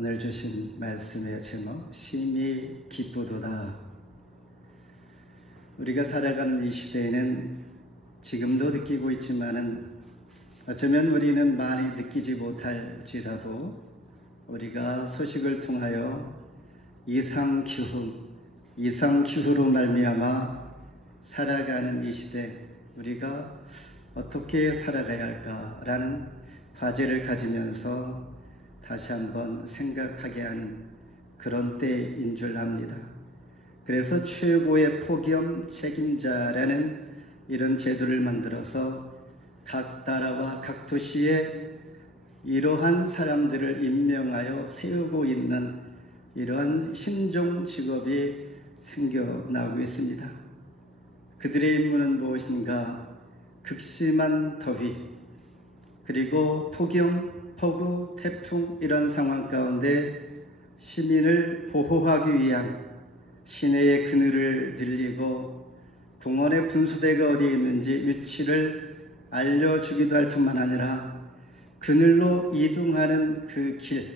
오늘 주신 말씀의 제목, 심히 기쁘도다. 우리가 살아가는 이 시대에는 지금도 느끼고 있지만은 어쩌면 우리는 많이 느끼지 못할지라도 우리가 소식을 통하여 이상기후로 말미암아 살아가는 이 시대, 우리가 어떻게 살아가야 할까라는 과제를 가지면서 다시 한번 생각하게 하는 그런 때인 줄 압니다. 그래서 최고의 폭염 책임자라는 이런 제도를 만들어서 각 나라와 각 도시에 이러한 사람들을 임명하여 세우고 있는 이러한 신종 직업이 생겨나고 있습니다. 그들의 임무는 무엇인가? 극심한 더위, 그리고 폭염, 폭우, 태풍 이런 상황 가운데 시민을 보호하기 위한 시내의 그늘을 늘리고 공원의 분수대가 어디에 있는지 위치를 알려주기도 할 뿐만 아니라 그늘로 이동하는 그 길,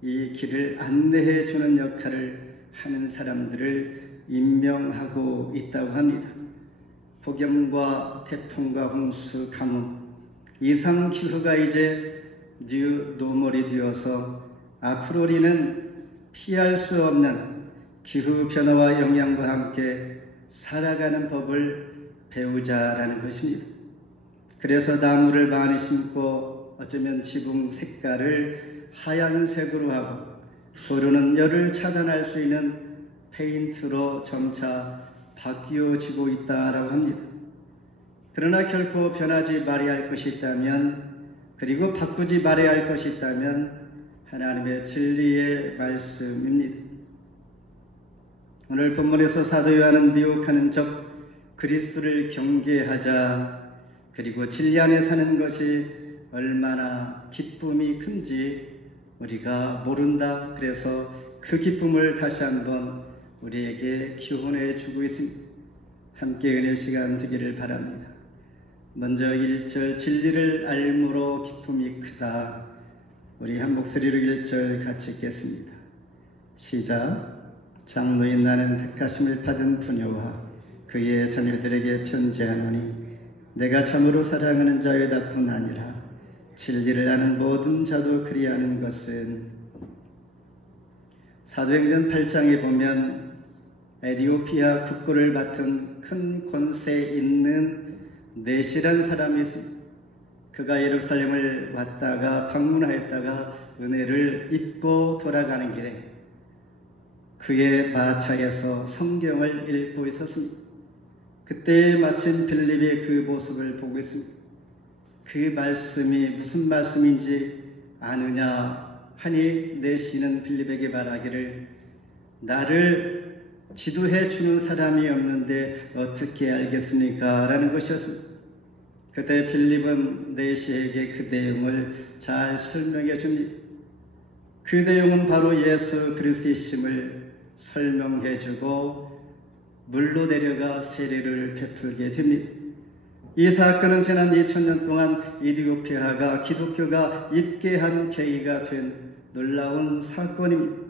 이 길을 안내해 주는 역할을 하는 사람들을 임명하고 있다고 합니다. 폭염과 태풍과 홍수, 가뭄, 이상기후가 이제 뉴노멀이 되어서 앞으로 우리는 피할 수 없는 기후변화와 영향과 함께 살아가는 법을 배우자라는 것입니다. 그래서 나무를 많이 심고 어쩌면 지붕 색깔을 하얀색으로 하고 도로는 열을 차단할 수 있는 페인트로 점차 바뀌어지고 있다라고 합니다. 그러나 결코 변하지 말아야 할 것이 있다면, 그리고 바꾸지 말아야 할 것이 있다면 하나님의 진리의 말씀입니다. 오늘 본문에서 사도 요한은 미혹하는 적 그리스도를 경계하자, 그리고 진리 안에 사는 것이 얼마나 기쁨이 큰지 우리가 모른다. 그래서 그 기쁨을 다시 한번 우리에게 기원해 주고 있습니다. 함께 은혜 시간 되기를 바랍니다. 먼저 1절, 진리를 알므로 기쁨이 크다. 우리 한 목소리로 1절 같이 읽겠습니다. 시작. 장로인 나는 택하심을 받은 부녀와 그의 자녀들에게 편지하노니 내가 참으로 사랑하는 자여다 뿐 아니라 진리를 아는 모든 자도 그리하는 것은, 사도행전 8장에 보면 에티오피아 국고를 맡은 큰 권세 있는 네시라는 사람이 있습니다. 그가 예루살렘을 왔다가 방문하였다가 은혜를 입고 돌아가는 길에 그의 마차에서 성경을 읽고 있었습니다. 그때 마침 빌립의 그 모습을 보고 있습니다. 그 말씀이 무슨 말씀인지 아느냐 하니 네시는 빌립에게 말하기를, 나를 지도해 주는 사람이 없는데 어떻게 알겠습니까? 라는 것이었습니다. 그때 빌립은 네시에게 그 내용을 잘 설명해 줍니다. 그 내용은 바로 예수 그리스도이심을 설명해 주고 물로 내려가 세례를 베풀게 됩니다. 이 사건은 지난 2000년 동안 이디오피아가 기독교가 있게 한 계기가 된 놀라운 사건입니다.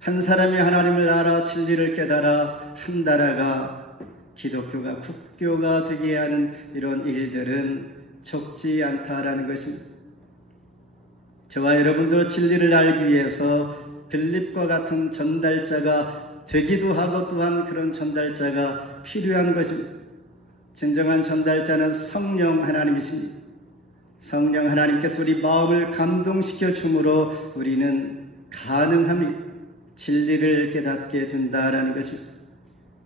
한 사람이 하나님을 알아 진리를 깨달아 한 나라가 기독교가 국교가 되게 하는 이런 일들은 적지 않다라는 것입니다. 저와 여러분도 진리를 알기 위해서 빌립과 같은 전달자가 되기도 하고 또한 그런 전달자가 필요한 것입니다. 진정한 전달자는 성령 하나님이십니다. 성령 하나님께서 우리 마음을 감동시켜 줌으로 우리는 가능합니다. 진리를 깨닫게 된다라는 것입니다.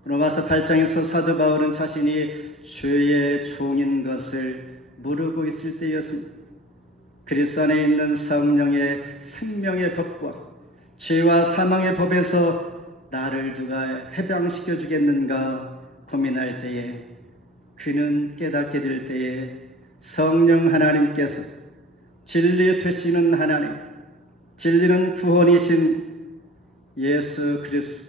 로마서 8장에서 사도 바울은 자신이 죄의 종인 것을 모르고 있을 때였습니다. 그리스도 안에 있는 성령의 생명의 법과 죄와 사망의 법에서 나를 누가 해방시켜 주겠는가 고민할 때에, 그는 깨닫게 될 때에 성령 하나님께서 진리 되시는 하나님, 진리는 구원이신 예수 그리스도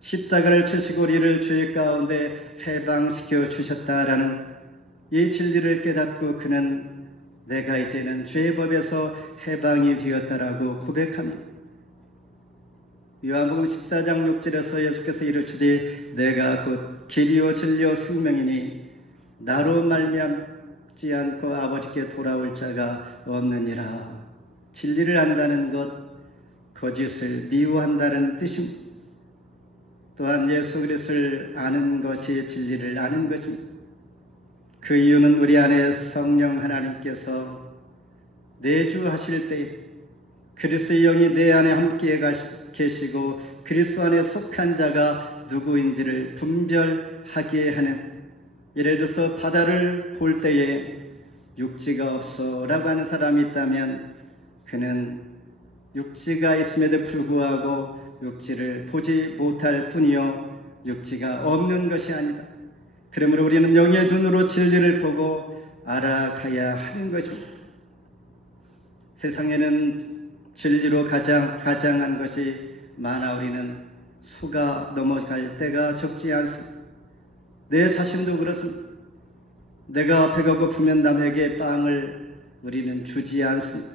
십자가를 치시고 우리를 죄 가운데 해방시켜 주셨다라는 이 진리를 깨닫고 그는 내가 이제는 죄의 법에서 해방이 되었다라고 고백합니다. 요한복음 14장 6절에서 예수께서 이르시되 내가 곧 길이요 진리요 생명이니 나로 말미암지 않고 아버지께 돌아올 자가 없느니라. 진리를 안다는 것, 거짓을 미워한다는 뜻입니다. 또한 예수 그리스도를 아는 것이 진리를 아는 것입니다. 그 이유는 우리 안에 성령 하나님께서 내주하실 때에 그리스도의 영이 내 안에 함께 계시고 그리스도 안에 속한 자가 누구인지를 분별하게 하는, 예를 들어서 바다를 볼 때에 육지가 없어 라고 하는 사람이 있다면 그는 육지가 있음에도 불구하고 육지를 보지 못할 뿐이요 육지가 없는 것이 아니다. 그러므로 우리는 영의 눈으로 진리를 보고 알아가야 하는 것입니다. 세상에는 진리로 가장한 것이 많아 우리는 속아 넘어갈 때가 적지 않습니다. 내 자신도 그렇습니다. 내가 배가 고프면 남에게 빵을 우리는 주지 않습니다.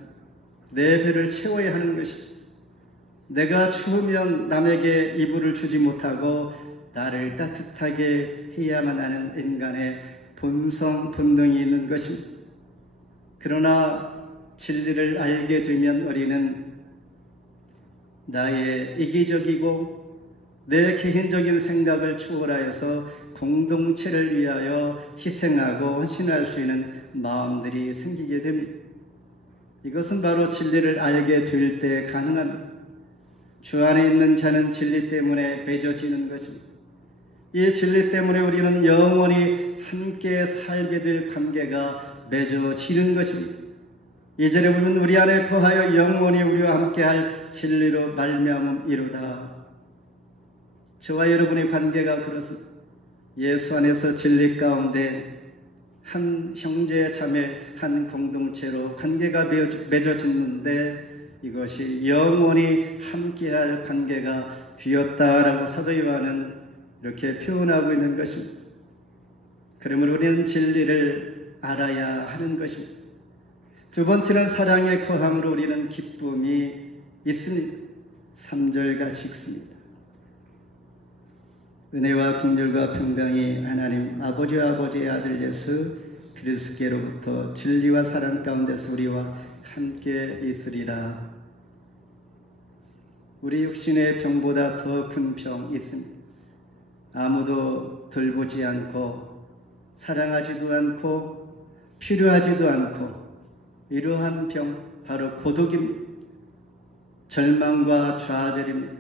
내 배를 채워야 하는 것이죠. 내가 추우면 남에게 이불을 주지 못하고 나를 따뜻하게 해야만 하는 인간의 본능이 있는 것입니다. 그러나 진리를 알게 되면 우리는 나의 이기적이고 내 개인적인 생각을 초월하여서 공동체를 위하여 희생하고 헌신할 수 있는 마음들이 생기게 됩니다. 이것은 바로 진리를 알게 될 때 가능합니다. 주 안에 있는 자는 진리 때문에 맺어지는 것입니다. 이 진리 때문에 우리는 영원히 함께 살게 될 관계가 맺어지는 것입니다. 2절에 보면 우리 안에 거하여 영원히 우리와 함께할 진리로 말미암음이로다. 저와 여러분의 관계가 그렇습니다. 예수 안에서 진리 가운데 한 형제 자매 한 공동체로 관계가 맺어졌는데 이것이 영원히 함께할 관계가 되었다라고 사도 요한은 이렇게 표현하고 있는 것입니다. 그러므로 우리는 진리를 알아야 하는 것입니다. 두 번째는 사랑의 거함으로 우리는 기쁨이 있습니다. 3절 같이 읽습니다. 은혜와 긍휼과 평강이 하나님 아버지와 아버지의 아들 예수 그리스도께로부터 진리와 사랑 가운데서 우리와 함께 있으리라. 우리 육신의 병보다 더 큰 병이 있습니다. 아무도 돌보지 않고 사랑하지도 않고 필요하지도 않고 이러한 병 바로 고독입니다. 절망과 좌절입니다.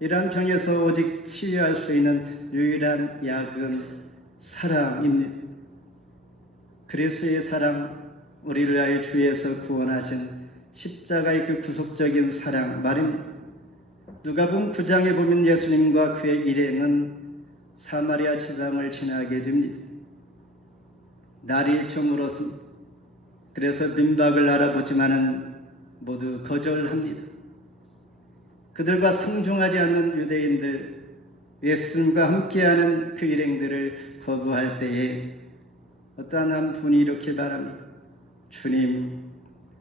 이러한 병에서 오직 치유할 수 있는 유일한 약은 사랑입니다. 그리스도의 사랑, 우리를 위하여 주에서 구원하신 십자가의 그 구속적인 사랑 말입니다. 누가복음 9장에 보면 예수님과 그의 일행은 사마리아 지방을 지나게 됩니다. 날이 저물었습니다. 그래서 민박을 알아보지만은 모두 거절합니다. 그들과 상종하지 않는 유대인들, 예수님과 함께하는 그 일행들을 거부할 때에 어떠한 한 분이 이렇게 말합니다. 주님,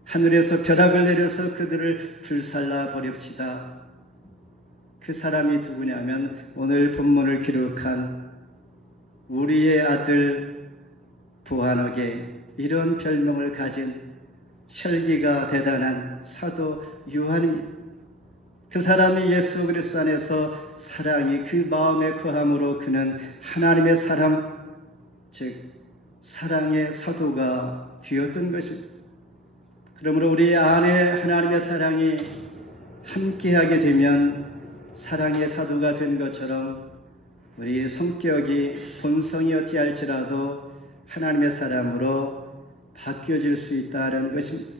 하늘에서 벼락을 내려서 그들을 불살라 버립시다. 그 사람이 누구냐면 오늘 본문을 기록한 우리의 아들 부하노게 이런 별명을 가진 혈기가 대단한 사도 요한입니다. 그 사람이 예수 그리스도 안에서 사랑이 그 마음에 거함으로 그는 하나님의 사람, 즉 사랑의 사도가 되었던 것입니다. 그러므로 우리 안에 하나님의 사랑이 함께하게 되면 사랑의 사도가 된 것처럼 우리 성격이 본성이 어찌할지라도 하나님의 사람으로 바뀌어질 수 있다는 것입니다.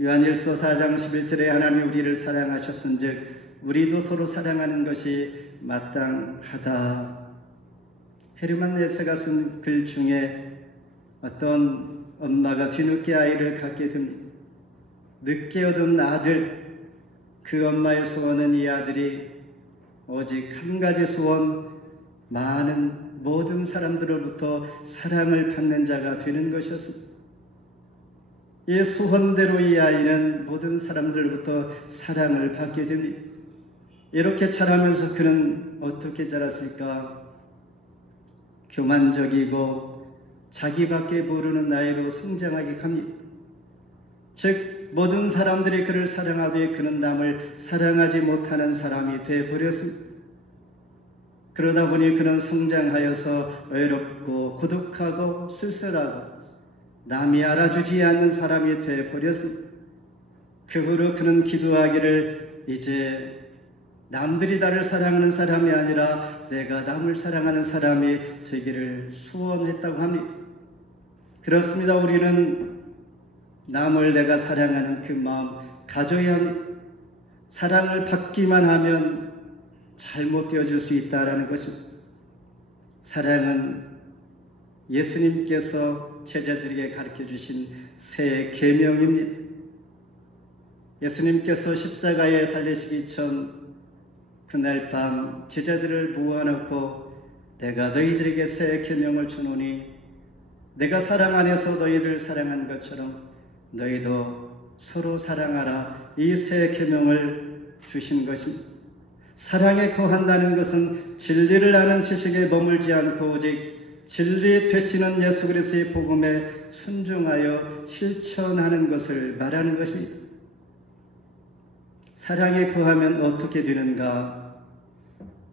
요한일서 4장 11절에 하나님이 우리를 사랑하셨은즉 우리도 서로 사랑하는 것이 마땅하다. 헤르만 헤세가 쓴 글 중에 어떤 엄마가 뒤늦게 아이를 갖게 됩니다. 늦게 얻은 아들, 그 엄마의 소원은 이 아들이 오직 한 가지 소원, 많은 모든 사람들로부터 사랑을 받는 자가 되는 것이었습니다. 이 수헌대로 이 아이는 모든 사람들로부터 사랑을 받게 됩니다. 이렇게 자라면서 그는 어떻게 자랐을까? 교만적이고 자기밖에 모르는 나이로 성장하게 합니다. 즉 모든 사람들이 그를 사랑하되 그는 남을 사랑하지 못하는 사람이 되어버렸습니다. 그러다 보니 그는 성장하여서 외롭고 고독하고 쓸쓸하고 남이 알아주지 않는 사람이 되어버렸습니다. 그 후로 그는 기도하기를 이제 남들이 나를 사랑하는 사람이 아니라 내가 남을 사랑하는 사람이 되기를 소원했다고 합니다. 그렇습니다. 우리는 남을 내가 사랑하는 그 마음 가져야 합니다. 사랑을 받기만 하면 잘못되어질 수 있다는 것입니다. 사랑은 예수님께서 제자들에게 가르쳐주신 새 계명입니다. 예수님께서 십자가에 달리시기 전 그날 밤 제자들을 모아놓고 내가 너희들에게 새 계명을 주노니 내가 사랑 안에서 너희를 사랑한 것처럼 너희도 서로 사랑하라. 이 새 계명을 주신 것입니다. 사랑에 거한다는 것은 진리를 아는 지식에 머물지 않고 오직 진리 되시는 예수 그리스도의 복음에 순종하여 실천하는 것을 말하는 것입니다. 사랑에 거하면 어떻게 되는가?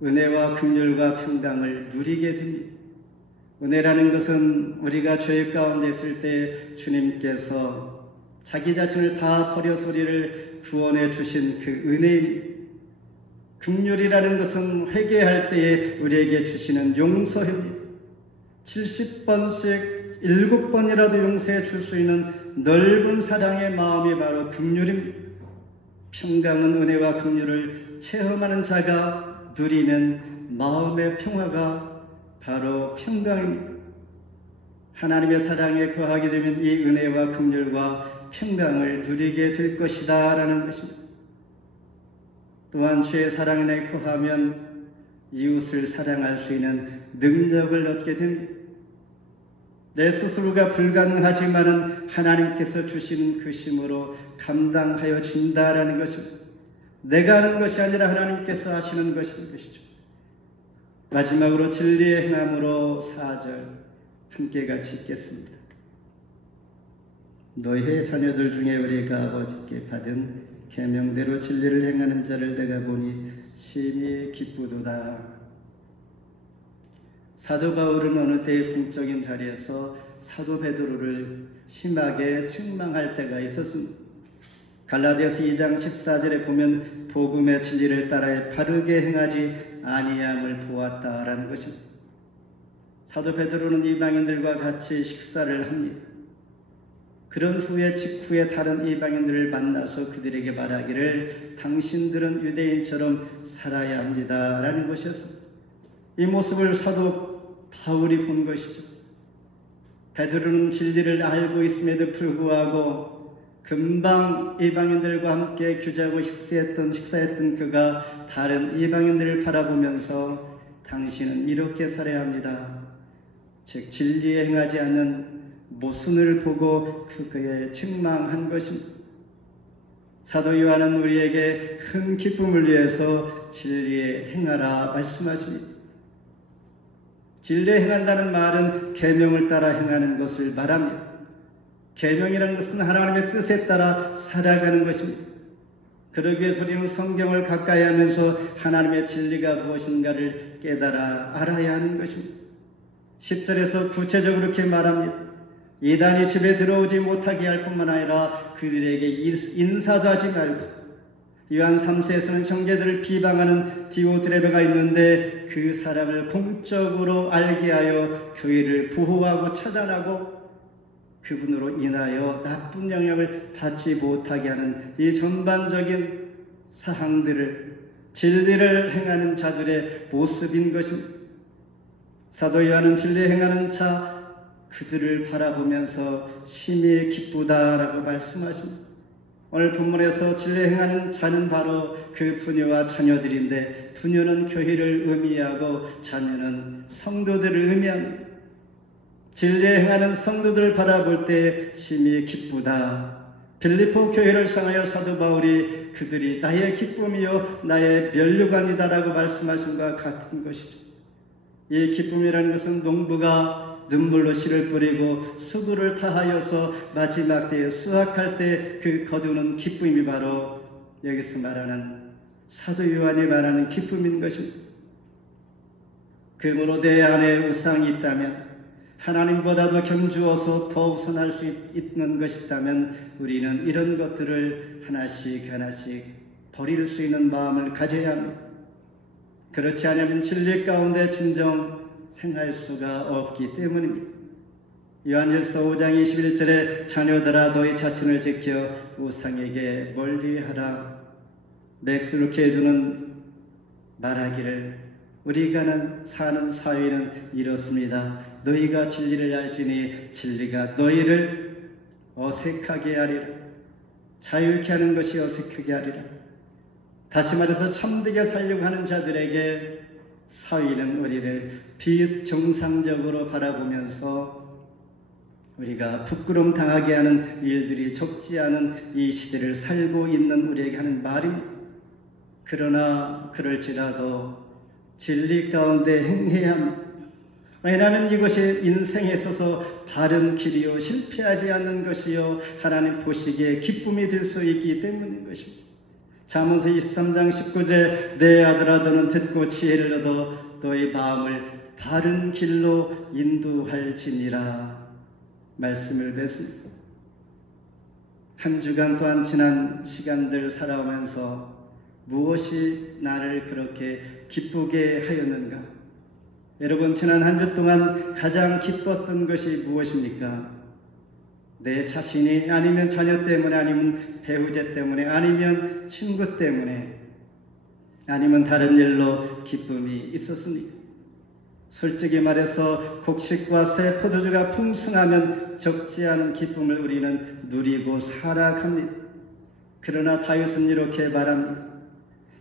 은혜와 긍휼과 평강을 누리게 됩니다. 은혜라는 것은 우리가 죄 가운데 있을 때 주님께서 자기 자신을 다 버려서 우리를 구원해 주신 그 은혜입니다. 긍휼이라는 것은 회개할 때에 우리에게 주시는 용서입니다. 70번씩 7번이라도 용서해 줄 수 있는 넓은 사랑의 마음이 바로 긍휼입니다. 평강은 은혜와 긍휼을 체험하는 자가 누리는 마음의 평화가 바로 평강입니다. 하나님의 사랑에 거하게 되면 이 은혜와 긍휼과 평강을 누리게 될 것이다 라는 것입니다. 또한 주의 사랑에 거하면 이웃을 사랑할 수 있는 능력을 얻게 됩니다. 내 스스로가 불가능하지만은 하나님께서 주시는 그 힘으로 감당하여 진다라는 것입니다. 내가 하는 것이 아니라 하나님께서 하시는 것이죠. 마지막으로 진리의 행함으로 4절 함께 같이 읽겠습니다. 너희의 자녀들 중에 우리가 아버지께 받은 계명대로 진리를 행하는 자를 내가 보니 심히 기쁘도다. 사도 바울은 어느 때의 공적인 자리에서 사도 베드로를 심하게 책망할 때가 있었습니다. 갈라디아서 2장 14절에 보면 복음의 진리를 따라 바르게 행하지 아니함을 보았다라는 것입니다. 사도 베드로는 이방인들과 같이 식사를 합니다. 그런 후에 직후에 다른 이방인들을 만나서 그들에게 말하기를 당신들은 유대인처럼 살아야 합니다 라는 것이었습니다. 이 모습을 사도 바울이 본 것이죠. 베드로는 진리를 알고 있음에도 불구하고 금방 이방인들과 함께 규제하고 식사했던 그가 다른 이방인들을 바라보면서 당신은 이렇게 살아야 합니다. 즉 진리에 행하지 않는 모순을 보고 그의 책망한 것입니다. 사도 요한은 우리에게 큰 기쁨을 위해서 진리에 행하라 말씀하십니다. 진리에 행한다는 말은 계명을 따라 행하는 것을 말합니다. 계명이라는 것은 하나님의 뜻에 따라 살아가는 것입니다. 그러기 위해서 우리는 성경을 가까이 하면서 하나님의 진리가 무엇인가를 깨달아 알아야 하는 것입니다. 10절에서 구체적으로 이렇게 말합니다. 이단이 집에 들어오지 못하게 할 뿐만 아니라 그들에게 인사도 하지 말고, 요한 3세에서는 형제들을 비방하는 디오드레베가 있는데 그 사람을 공적으로 알게 하여 교회를 보호하고 차단하고 그분으로 인하여 나쁜 영향을 받지 못하게 하는 이 전반적인 사항들을 진리를 행하는 자들의 모습인 것입니다. 사도 요한은 진리에 행하는 자 그들을 바라보면서 심히 기쁘다라고 말씀하십니다. 오늘 본문에서 진리에 행하는 자는 바로 그 부녀와 자녀들인데, 부녀는 교회를 의미하고 자녀는 성도들을 의미합니다. 진리에 행하는 성도들을 바라볼 때 심히 기쁘다. 빌립보 교회를 향하여 사도 바울이 그들이 나의 기쁨이요 나의 면류관이다라고 말씀하신 것 같은 것이죠. 이 기쁨이라는 것은 농부가 눈물로 씨를 뿌리고 수고를 다하여서 마지막 때에 수확할 때 그 거두는 기쁨이 바로 여기서 말하는 사도 요한이 말하는 기쁨인 것입니다. 그러므로 내 안에 우상이 있다면, 하나님보다도 견주어서 더 우선할 수 있는 것이 있다면 우리는 이런 것들을 하나씩 하나씩 버릴 수 있는 마음을 가져야 합니다. 그렇지 않으면 진리 가운데 진정 행할 수가 없기 때문입니다. 요한일서 5장 21절에 자녀들아 너희 자신을 지켜 우상에게 멀리하라. 맥스 루케드는 말하기를 우리가 사는 사회는 이렇습니다. 너희가 진리를 알지니 진리가 너희를 어색하게 하리라. 자유케 하는 것이 어색하게 하리라. 다시 말해서 참되게 살려고 하는 자들에게 사회는 우리를 비정상적으로 바라보면서 우리가 부끄러움 당하게 하는 일들이 적지 않은 이 시대를 살고 있는 우리에게 하는 말입니다. 그러나 그럴지라도 진리 가운데 행해야 합니다. 왜냐하면 이것이 인생에 있어서 바른 길이요 실패하지 않는 것이요 하나님 보시기에 기쁨이 될 수 있기 때문인 것입니다. 잠언서 23장 19절 내 아들아 너는 듣고 지혜를 얻어 너의 마음을 바른 길로 인도할지니라 말씀을 맺습니다. 한 주간 또한 지난 시간들 살아오면서 무엇이 나를 그렇게 기쁘게 하였는가? 여러분, 지난 한 주 동안 가장 기뻤던 것이 무엇입니까? 내 자신이, 아니면 자녀 때문에, 아니면 배우자 때문에, 아니면 친구 때문에, 아니면 다른 일로 기쁨이 있었습니까? 솔직히 말해서 곡식과 새 포도주가 풍성하면 적지 않은 기쁨을 우리는 누리고 살아갑니다. 그러나 다윗은 이렇게 말합니다.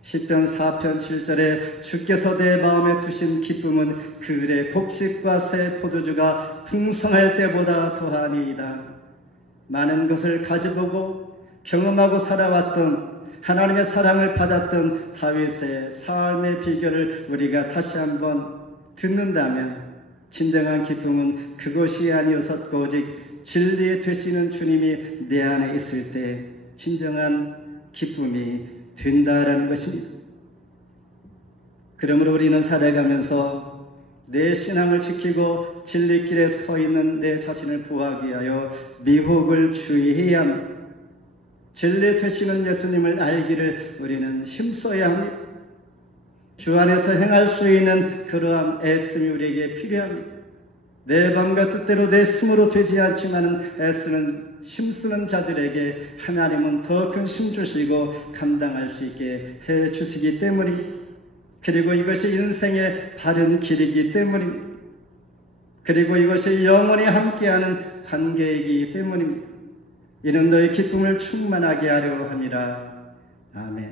시편 4편 7절에 주께서 내 마음에 두신 기쁨은 그들의 곡식과 새 포도주가 풍성할 때보다 더하니이다. 많은 것을 가져보고 경험하고 살아왔던 하나님의 사랑을 받았던 다윗의 삶의 비결을 우리가 다시 한번 듣는다면 진정한 기쁨은 그것이 아니었었고 오직 진리에 되시는 주님이 내 안에 있을 때 진정한 기쁨이 된다라는 것입니다. 그러므로 우리는 살아가면서 내 신앙을 지키고 진리길에 서 있는 내 자신을 보호하기 위하여 미혹을 주의해야 합니다. 진리 되시는 예수님을 알기를 우리는 힘써야 합니다. 주 안에서 행할 수 있는 그러한 애씀이 우리에게 필요합니다. 내 마음과 뜻대로 내 힘으로 되지 않지만 애쓰는 힘쓰는 자들에게 하나님은 더 큰 힘 주시고 감당할 수 있게 해 주시기 때문입니다. 그리고 이것이 인생의 바른 길이기 때문입니다. 그리고 이것이 영원히 함께하는 관계이기 때문입니다. 이는 너의 기쁨을 충만하게 하려 함이라. 아멘.